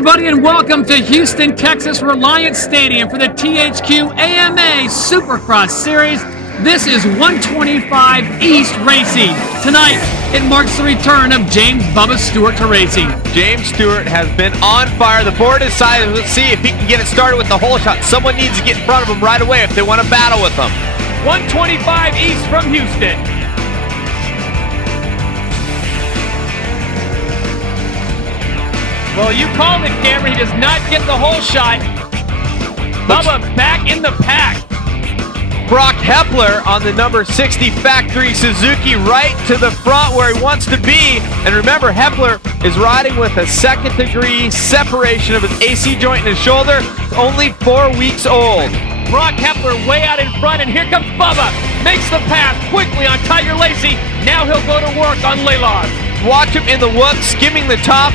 everybody, and welcome to Houston, Texas Reliance Stadium for the THQ AMA Supercross Series. This is 125 East Racing. Tonight, it marks the return of James Bubba Stewart to racing. James Stewart has been on fire. The board decided to see if he can get it started with the hole shot. Someone needs to get in front of him right away if they want to battle with him. 125 East from Houston. Well, you called it, Cameron. He does not get the hole shot. Bubba back in the pack. Brock Hepler on the number 60 Factory Suzuki right to the front where he wants to be. And remember, Hepler is riding with a second-degree separation of his AC joint in his shoulder. Only 4 weeks old. Brock Hepler way out in front, and here comes Bubba. Makes the pass quickly on Tiger Lacey. Now he'll go to work on Layla. Watch him in the whoop, skimming the top.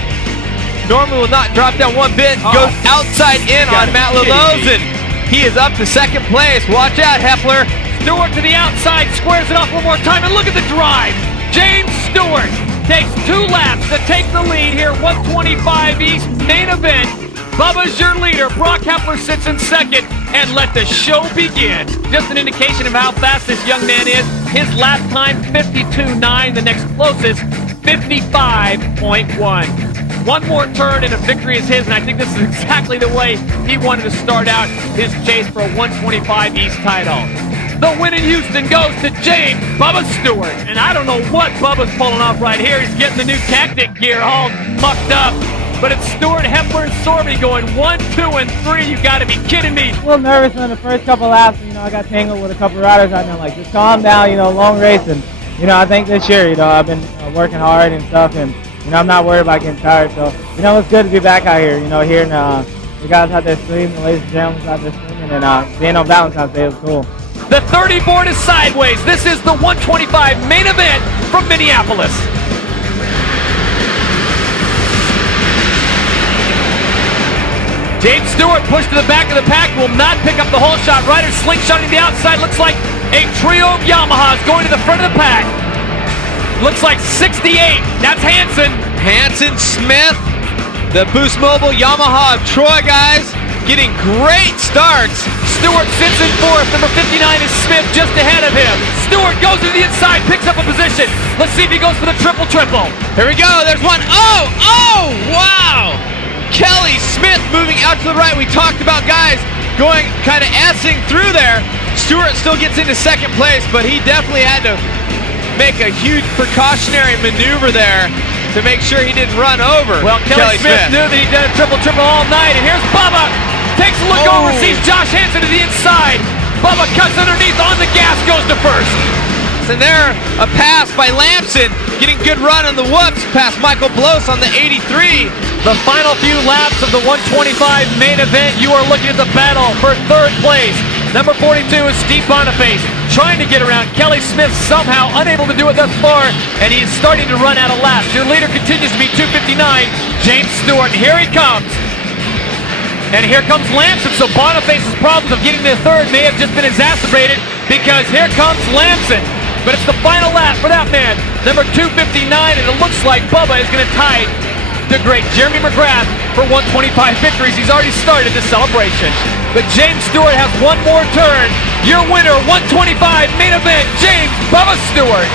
Normally will not drop down one bit. Goes outside in on Matt Lalozen. He is up to second place. Watch out, Hepler. Stewart to the outside, squares it off one more time, and look at the drive. James Stewart takes 2 laps to take the lead here. 125 East main event. Bubba's your leader. Brock Hepler sits in second, and let the show begin. Just an indication of how fast this young man is. His lap time, 52.9. The next closest, 55.1. One more turn and a victory is his, and I think this is exactly the way he wanted to start out his chase for a 125 East title. The win in Houston goes to James Bubba Stewart, and I don't know what Bubba's pulling off right here. He's getting the new tactic gear all mucked up, but it's Stewart, Hepler, and Sorby going 1, 2, and 3. You got to be kidding me. A little nervous in the first couple laps. I got tangled with a couple riders out there. Like, just calm down, long race. And, I think this year, I've been working hard and stuff, and I'm not worried about getting tired, so, it's good to be back out here, hearing the guys out there screaming, the ladies and gentlemen out there screaming, and being on Valentine's Day was cool. The 30 board is sideways. This is the 125 main event from Minneapolis. James Stewart pushed to the back of the pack, will not pick up the hole shot. Riders slingshotting the outside. Looks like a trio of Yamahas going to the front of the pack. Looks like 68. That's Hansen. Hansen, Smith, the Boost Mobile Yamaha of Troy guys, getting great starts. Stewart sits in fourth. Number 59 is Smith just ahead of him. Stewart goes to the inside, picks up a position. Let's see if he goes for the triple-triple. Here we go. There's one. Oh, wow. Kelly Smith moving out to the right. We talked about guys going kind of S-ing through there. Stewart still gets into second place, but he definitely had to make a huge precautionary maneuver there to make sure he didn't run over. Well, Kelly Smith knew that he did a triple-triple all night, and here's Bubba. Takes a look over, sees Josh Hansen to the inside. Bubba cuts underneath, on the gas, goes to first. And there, a pass by Lamson, getting good run on the whoops past Michael Bloss on the 83. The final few laps of the 125 main event, you are looking at the battle for third place. Number 42 is Steve Boniface, trying to get around Kelly Smith, somehow unable to do it thus far, and he is starting to run out of laps. Your leader continues to be 259, James Stewart, and here he comes. And here comes Lamson, so Boniface's problems of getting to third may have just been exacerbated, because here comes Lamson. But it's the final lap for that man, number 259, and it looks like Bubba is going to tie the great Jeremy McGrath for 125 victories. He's already started this celebration. But James Stewart has one more turn. Your winner, 125 main event, James Bubba Stewart.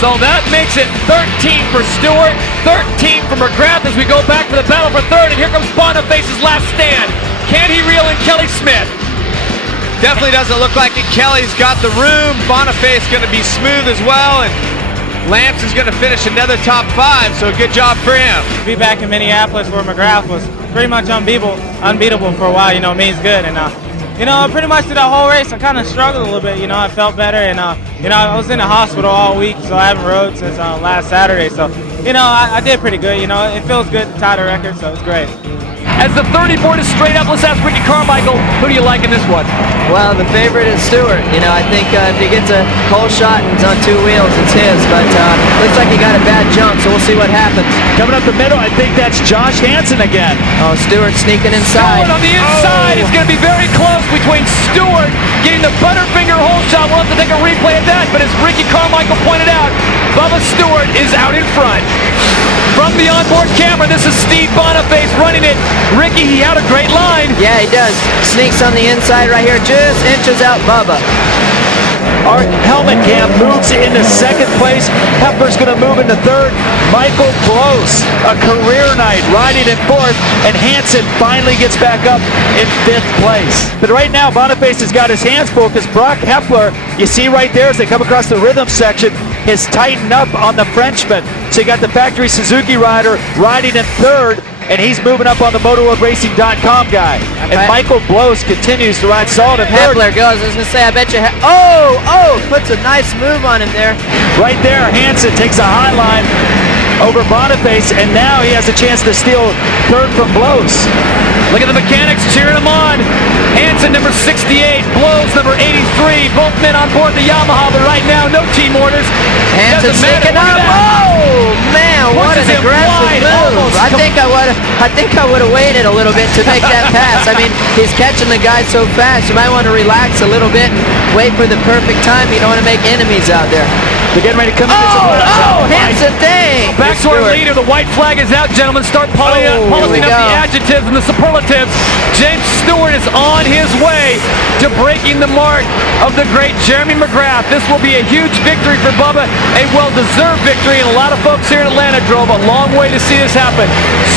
So that makes it 13 for Stewart, 13 for McGrath as we go back for the battle for third. And here comes Boniface's last stand. Can he reel in Kelly Smith? Definitely doesn't look like it. Kelly's got the room. Boniface going to be smooth as well. And Lance is going to finish another top 5, so good job for him. To be back in Minneapolis where McGrath was pretty much unbeatable for a while, means good. And, pretty much through the whole race, I kind of struggled a little bit. I felt better. And, I was in the hospital all week, so I haven't rode since last Saturday. So, I did pretty good. It feels good to tie the record, so it's great. As the 34 is straight up, let's ask Ricky Carmichael, who do you like in this one? Well, the favorite is Stewart. You know, I think if he gets a whole shot and it's on 2 wheels, it's his. But looks like he got a bad jump, so we'll see what happens. Coming up the middle, I think that's Josh Hansen again. Oh, Stewart sneaking inside. Stewart on the inside is going to be very close between Stewart getting the Butterfinger hole shot. We'll have to take a replay of that, but as Ricky Carmichael pointed out, Bubba Stewart is out in front. From the onboard camera, this is Steve Boniface running it. Ricky, he had a great line. Yeah, he does. Sneaks on the inside right here, just inches out Bubba. Our helmet cam moves into second place. Hepler's going to move into third. Michael Close, a career night, riding in fourth. And Hansen finally gets back up in 5th place. But right now, Boniface has got his hands full because Brock Hepler, you see right there as they come across the rhythm section, has tightened up on the Frenchman. So you got the factory Suzuki rider riding in third, and he's moving up on the MotorWorldRacing.com guy. And Michael Blows continues to ride solid in third. Hepler goes, I was going to say, I bet you, puts a nice move on him there. Right there, Hansen takes a high line over Boniface, and now he has a chance to steal third from Blows. Look at the mechanics cheering him on. Hansen, number 68, Blows, number 83. Both men on board the Yamaha, but right now, no team orders. Hansen sneaking up. Oh, man, what an aggressive move. I think I would have waited a little bit to make that pass. I mean, he's catching the guy so fast. You might want to relax a little bit and wait for the perfect time. You don't want to make enemies out there. They're getting ready to come in. Hansen, dang. Back to our leader. The white flag is out, gentlemen. Start polishing up the adjectives and the superlatives. James Stewart is on his way to breaking the mark of the great Jeremy McGrath. This will be a huge victory for Bubba, a well-deserved victory, and a lot of folks here in Atlanta drove a long way to see this happen.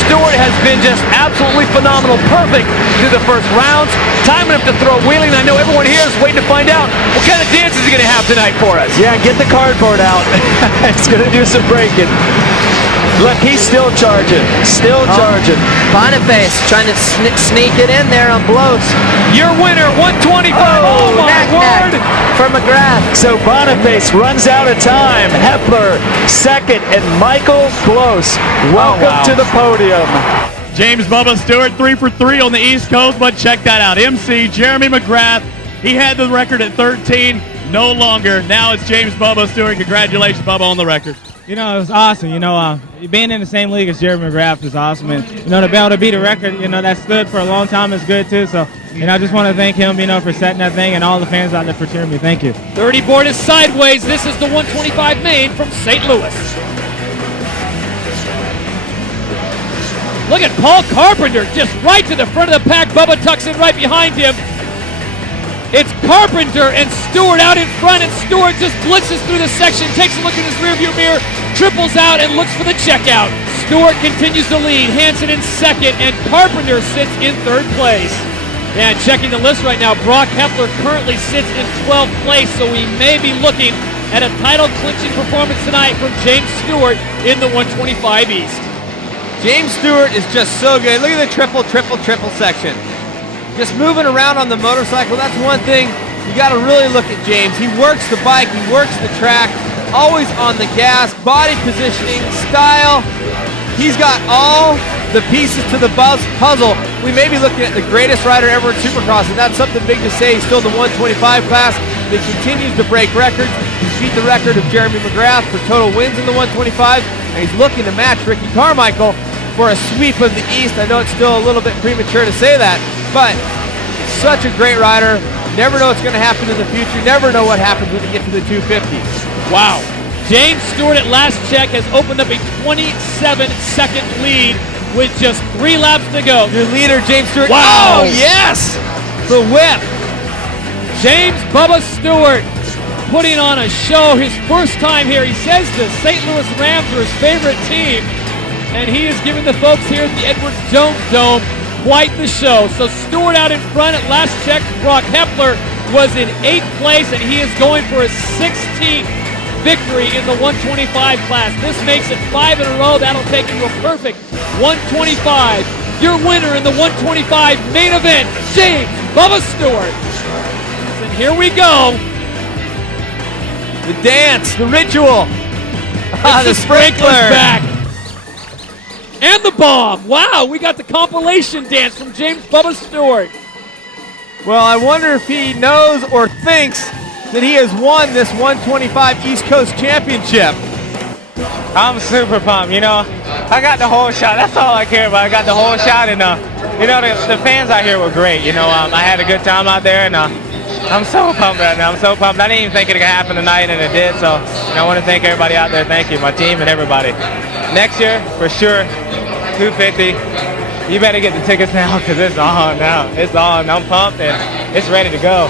Stewart has been just absolutely phenomenal, perfect through the first rounds, timing up to throw wheeling. I know everyone here is waiting to find out what kind of dances he's going to have tonight for us. Yeah, get the cardboard out. It's going to do some breaking. Look, he's still charging. Charging. Boniface trying to sneak it in there on Blows. Your winner, 125. Oh my word! For McGrath. So Boniface runs out of time. Hepler second, and Michael Blows. Welcome to the podium. James Bubba Stewart 3 for 3 on the East Coast, but check that out. MC Jeremy McGrath, he had the record at 13, no longer. Now it's James Bubba Stewart. Congratulations, Bubba, on the record. You know, it was awesome. You know, being in the same league as Jeremy McGrath was awesome. And, you know, to be able to beat a record, you know, that stood for a long time is good, too. So, you know, I just want to thank him, you know, for setting that thing and all the fans out there for cheering me. Thank you. 30 board is sideways. This is the 125 main from St. Louis. Look at Paul Carpenter just right to the front of the pack. Bubba tucks in right behind him. It's Carpenter and Stewart out in front, and Stewart just blitzes through the section, takes a look in his rearview mirror, triples out, and looks for the checkout. Stewart continues to lead, Hansen in second, and Carpenter sits in third place. And checking the list right now, Brock Hepler currently sits in 12th place, so we may be looking at a title-clinching performance tonight from James Stewart in the 125 East. James Stewart is just so good. Look at the triple section. Just moving around on the motorcycle, that's one thing you got to really look at James. He works the bike, he works the track, always on the gas, body positioning, style. He's got all the pieces to the puzzle. We may be looking at the greatest rider ever in Supercross, and that's something big to say. He's still in the 125 class. He continues to break records. He's beat the record of Jeremy McGrath for total wins in the 125, and he's looking to match Ricky Carmichael for a sweep of the East. I know it's still a little bit premature to say that, but such a great rider. Never know what's going to happen in the future. Never know what happens when you get to the 250s. Wow. James Stewart at last check has opened up a 27-second lead with just 3 laps to go. Your leader, James Stewart. Wow. Oh, yes! The whip. James Bubba Stewart putting on a show his first time here. He says the St. Louis Rams are his favorite team, and he is giving the folks here at the Edwards Jones Dome quite the show. So Stewart out in front at last check. Brock Hepler was in 8th place, and he is going for his 16th victory in the 125 class. This makes it 5 in a row. That'll take him to a perfect 125. Your winner in the 125 main event, James Bubba Stewart. And here we go. The dance, the ritual. The sprinkler's back. And the bomb. Wow, we got the compilation dance from James Bubba Stewart. Well, I wonder if he knows or thinks that he has won this 125 East Coast Championship. I'm super pumped, you know. I got the whole shot. That's all I care about. I got the whole shot, and you know, the fans out here were great. You know, I had a good time out there, and I'm so pumped right now. I'm so pumped. I didn't even think it could happen tonight, and it did. So, you know, I want to thank everybody out there. Thank you, my team and everybody. Next year, for sure, 250. You better get the tickets now, because it's on now. It's on. I'm pumped, and it's ready to go.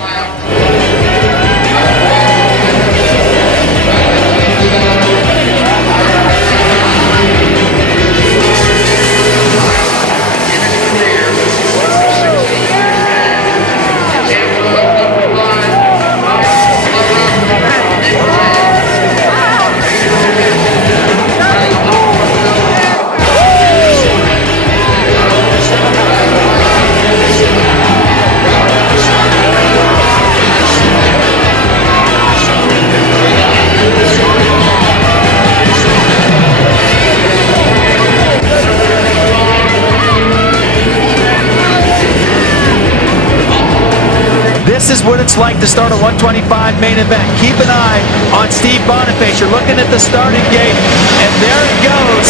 This is what it's like to start a 125 main event. Keep an eye on Steve Boniface. You're looking at the starting gate, and there it goes.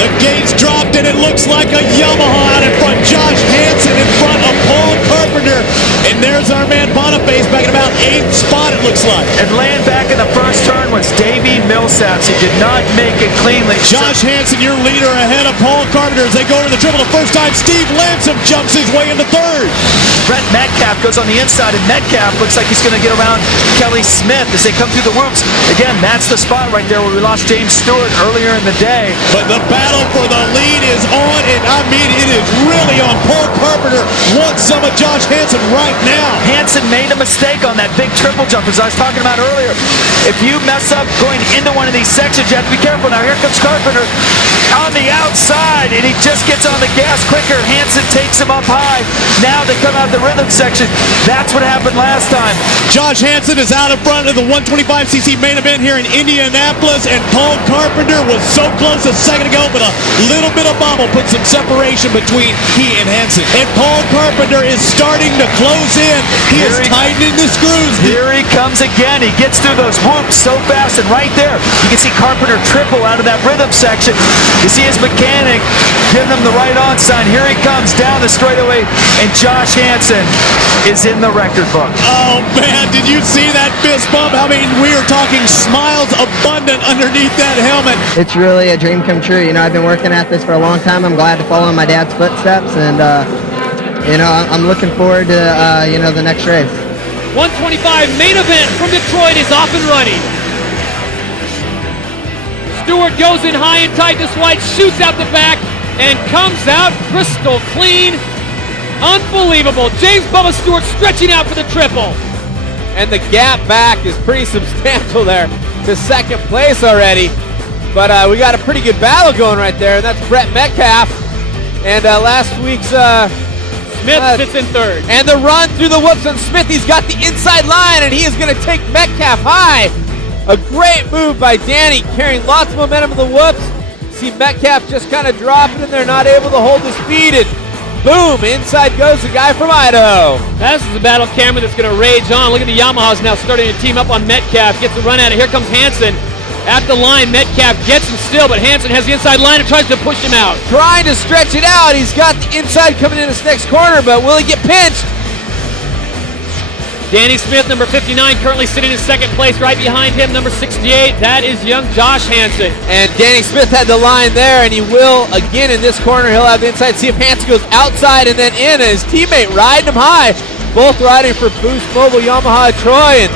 The gates dropped, and it looks like a Yamaha out in front. Josh Hansen in front of Paul Carpenter. And there's our man Boniface back in about 8th spot, it looks like. And laying back in the first turn was Davey Millsaps. He did not make it cleanly. Josh Hansen, your leader, ahead of Paul Carpenter as they go to the triple the first time. Steve Lansom jumps his way into 3rd. Brett Metcalf goes on the inside, and Metcalf looks like he's going to get around Kelly Smith as they come through the whoops. Again, that's the spot right there where we lost James Stewart earlier in the day. But the battle for the lead is on, and I mean, it is really on. Paul Carpenter wants some of Josh Hansen right now. Hansen made a mistake on that big triple jump, as I was talking about earlier. If you mess up going into one of these sections, you have to be careful. Now here comes Carpenter on the outside, and he just gets on the gas quicker. Hansen takes him up high. Now they come out the rhythm section. That's what happened last time. Josh Hansen is out in front of the 125cc main event here in Indianapolis, and Paul Carpenter was so close a second ago, but a little bit of bobble put some separation between he and Hansen. And Paul Carpenter is starting to close in. He is tightening the screws. Here he comes again. He gets through those whoops so fast, and right there, you can see Carpenter triple out of that rhythm section. You see his mechanic giving him the right on sign. Here he comes down the straightaway, and Josh Hansen is in the record book. Oh man, did you see that fist bump? I mean, we are talking smiles abundant underneath that helmet. It's really a dream come true. You know, I've been working at this for a long time. I'm glad to follow in my dad's footsteps, and you know, I'm looking forward to you know, the next race. 125 main event from Detroit is off and running. Stewart goes in high and tight. This white shoots out the back and comes out crystal clean. Unbelievable. James Bubba Stewart stretching out for the triple. And the gap back is pretty substantial there to second place already. But we got a pretty good battle going right there, and that's Brett Metcalf. And last week's Smith sits in 3rd. And the run through the whoops on Smith. He's got the inside line, and he is going to take Metcalf high. A great move by Danny, carrying lots of momentum in the whoops. See Metcalf just kind of dropping in there, not able to hold the speed, and boom, inside goes the guy from Idaho. This is a battle camera that's going to rage on. Look at the Yamahas now starting to team up on Metcalf. Gets the run at it. Here comes Hansen. At the line, Metcalf gets him still, but Hansen has the inside line and tries to push him out. Trying to stretch it out. He's got the inside coming in this next corner, but will he get pinched? Danny Smith, number 59, currently sitting in 2nd place. Right behind him, number 68. That is young Josh Hansen. And Danny Smith had the line there, and he will again in this corner. He'll have the inside. See if Hansen goes outside and then in, and his teammate riding him high. Both riding for Boost Mobile Yamaha Troy. And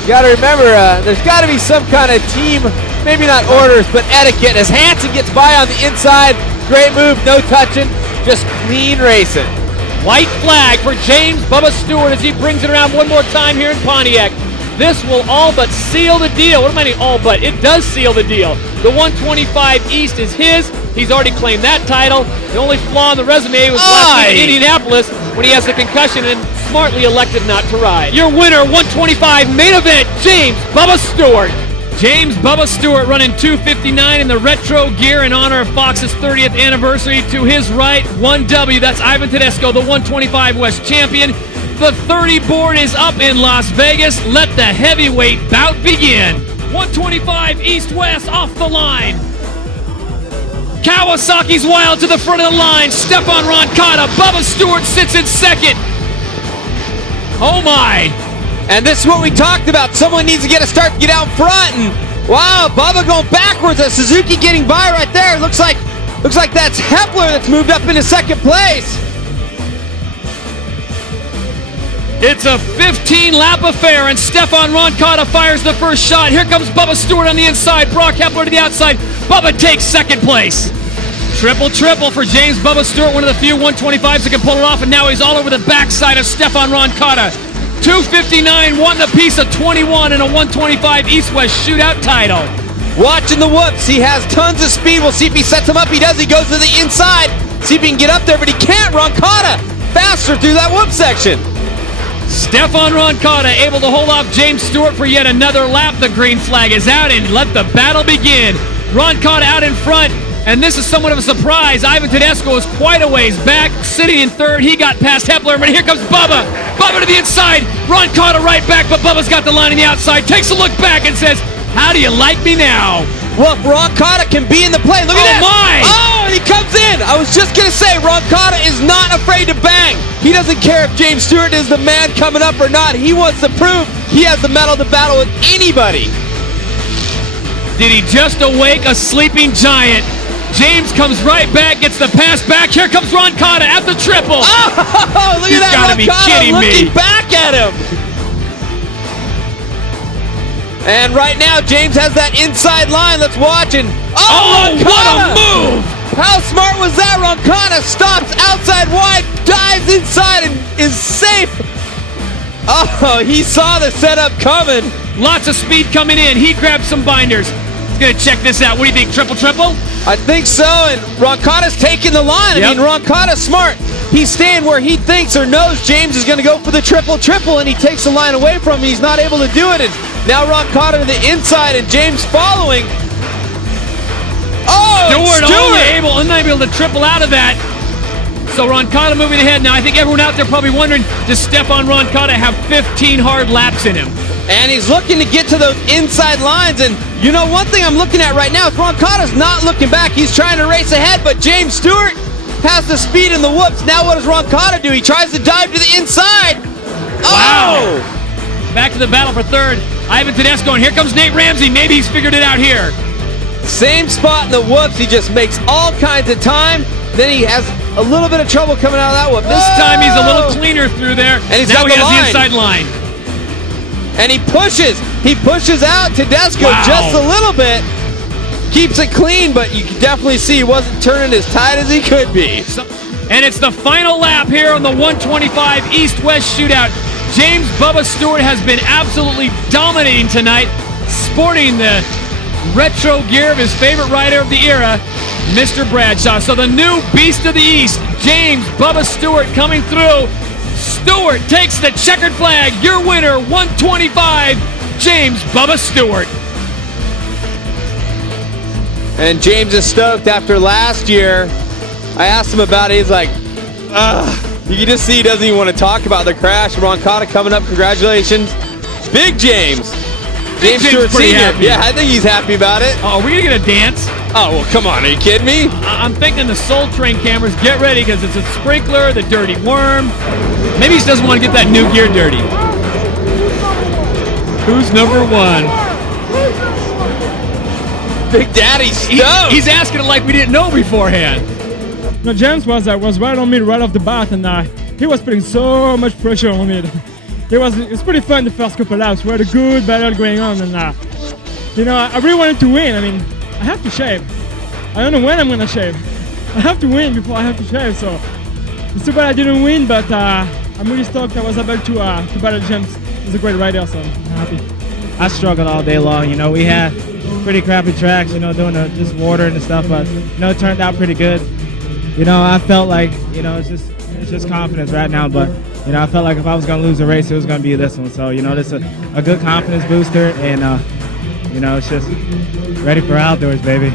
you got to remember, there's got to be some kind of team, maybe not orders, but etiquette. As Hansen gets by on the inside, great move, no touching, just clean racing. White flag for James Bubba Stewart as he brings it around one more time here in Pontiac. This will all but seal the deal. What do I mean all but? It does seal the deal. The 125 East is his. He's already claimed that title. The only flaw in the resume was last week in Indianapolis when he has a concussion and smartly elected not to ride. Your winner, 125 main event, James Bubba Stewart. James Bubba Stewart running 2:59 in the retro gear in honor of Fox's 30th anniversary. To his right, 1W. That's Ivan Tedesco, the 125 West champion. The 30 board is up in Las Vegas. Let the heavyweight bout begin. 125 East-West off the line. Kawasaki's wild to the front of the line. Stefan Roncada. Bubba Stewart sits in second. Oh my. And this is what we talked about. Someone needs to get a start to get out front. And wow, Bubba going backwards. A Suzuki getting by right there. Looks like that's Hepler that's moved up into second place. It's a 15-lap affair, and Stefan Roncada fires the first shot. Here comes Bubba Stewart on the inside. Brock Hepler to the outside. Bubba takes second place. Triple for James Bubba Stewart, one of the few 125s that can pull it off, and now he's all over the backside of Stefan Roncada. 2:59, won the piece of 21 in a 125 East-West shootout title. Watching the whoops. He has tons of speed. We'll see if he sets him up. He does. He goes to the inside. See if he can get up there, but he can't. Roncada faster through that whoop section. Stefan Roncada able to hold off James Stewart for yet another lap. The green flag is out, and let the battle begin. Roncada out in front, and this is somewhat of a surprise. Ivan Tedesco is quite a ways back, sitting in third. He got past Hepler, but here comes Bubba. Bubba to the inside. Roncada right back, but Bubba's got the line on the outside. Takes a look back and says, "How do you like me now?" Well, if Roncada can be in the play, look at this. My! Oh, and he comes in. I was just going to say, Roncada is not afraid to bang. He doesn't care if James Stewart is the man coming up or not. He wants to prove he has the mettle to battle with anybody. Did he just awake a sleeping giant? James comes right back, gets the pass back. Here comes Roncada at the triple. Oh, look at that. Gotta be kidding looking me. back at him. And right now, James has that inside line. Let's watch it. Oh, what a move! How smart was that? Roncada stops outside wide, dives inside, and is safe. Oh, he saw the setup coming. Lots of speed coming in. He grabbed some binders. He's going to check this out. What do you think, triple? I think so, and Roncada's taking the line. Yep. I mean, Roncada's smart. He's staying where he thinks or knows James is going to go for the triple, and he takes the line away from him. He's not able to do it, and now Roncada to the inside, and James following. Oh, Stewart only able to triple out of that. So Roncada moving ahead. Now I think everyone out there probably wondering, does Stefan Roncada have 15 hard laps in him? And he's looking to get to those inside lines, and you know one thing I'm looking at right now is Roncada's not looking back. He's trying to race ahead, but James Stewart has the speed and the whoops. Now what does Roncada do? He tries to dive to the inside. Wow. Oh! Back to the battle for third. Ivan Tedesco, and here comes Nate Ramsey. Maybe he's figured it out here. Same spot in the whoops. He just makes all kinds of time. Then he has a little bit of trouble coming out of that whoop. This time he's a little cleaner through there. And he's now got he has the inside line. And he pushes out Tedesco just a little bit. Keeps it clean, but you can definitely see he wasn't turning as tight as he could be. And it's the final lap here on the 125 East-West shootout. James Bubba Stewart has been absolutely dominating tonight, sporting the retro gear of his favorite rider of the era, Mr. Bradshaw. So the new beast of the East, James Bubba Stewart, coming through. Stewart takes the checkered flag. Your winner, 125, James Bubba Stewart. And James is stoked after last year. I asked him about it. He's like, ugh. You can just see he doesn't even want to talk about the crash. Roncada coming up. Congratulations. Big James. James Stewart pretty Sr. happy. Yeah, I think he's happy about it. Oh, are we going to get a dance? Oh, well, come on. Are you kidding me? I'm thinking the Soul Train cameras. Get ready, because it's a sprinkler, the dirty worm. Maybe he just doesn't want to get that new gear dirty. Who's number one? Big Daddy stoked. He's asking it like we didn't know beforehand. No, James was right on me right off the bat, and he was putting so much pressure on me. It was pretty fun the first couple laps. We had a good battle going on, and you know, I really wanted to win. I mean, I have to shave. I don't know when I'm gonna shave. I have to win before I have to shave. So it's too bad I didn't win, but I'm really stoked I was able to battle James. He's a great rider, so I'm happy. I struggled all day long. You know, we had pretty crappy tracks. You know, doing just water and stuff, but you know, it turned out pretty good. You know, I felt like, you know, it's just confidence right now, but you know, I felt like if I was gonna lose a race, it was gonna be this one. So you know, this is a good confidence booster, and You know, it's just ready for outdoors, baby.